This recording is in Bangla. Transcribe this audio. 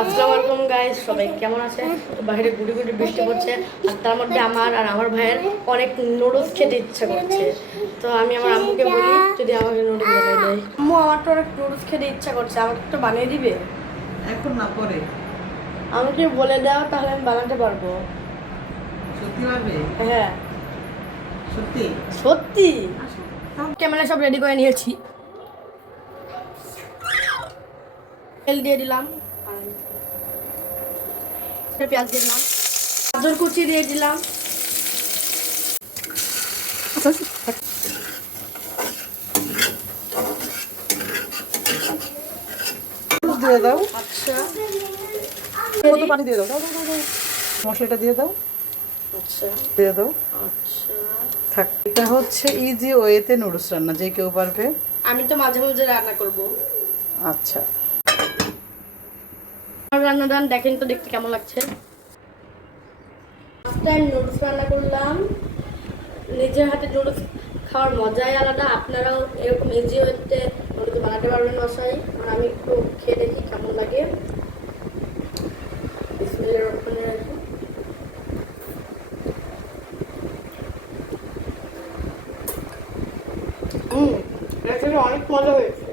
আসসালামু আলাইকুম গাইস, সবাই কেমন আছে? বাইরে গুড়ি গুড়ি বৃষ্টি পড়ছে আর তার মধ্যে আমার আর আমার ভাইয়ের অনেক নুডলস খেতে ইচ্ছা করছে। তো আমি আমার আম্মুকে বলি যদি আমাকে নুডলস বানিয়ে দেয়। আম্মু, আমার তো অনেক নুডলস খেতে ইচ্ছা করছে, আমাকে একটু বানিয়ে দিবে? এখন না, পরে। আমাকে বলে দাও, তাহলে আমি বানাতে পারবো। সত্যি পারবে? হ্যাঁ সত্যি? সত্যি। আসো। ক্যামেরা সব রেডি করে নিয়েছি। তেল দিয়ে দিলাম, পেঁয়াজ দিয়ে দিলাম, গাজর কুচি দিয়ে দিলাম। দিয়ে দাও। আচ্ছা, কত পানি দিয়ে দাও, দাও দাও দাও। মশলাটা দিয়ে দাও। আচ্ছা দিয়ে দাও। আচ্ছা। থাক, এটা হচ্ছে ইজি ওয়েতে নুডলস রান্না, যে কেউ পারবে। আমি তো মাঝে মাঝে রান্না করব। আচ্ছা, আমার রান্না দান দেখেন তো, দেখতে কেমন লাগছে। ফার্স্ট টাইম নুডলস রান্না করলাম। নিজের হাতে নুডলস খাওয়ার মজাই আলাদা। আপনারাও এরকম ইজি ওয়েতে নুডলস বানাতে পারবেন বাসায়। আর আমি একটু খেয়ে দেখি কেমন লাগে। বিসমিল্লাহির রহমানির রহিম। এটা খেতে অনেক মজা হয়েছে।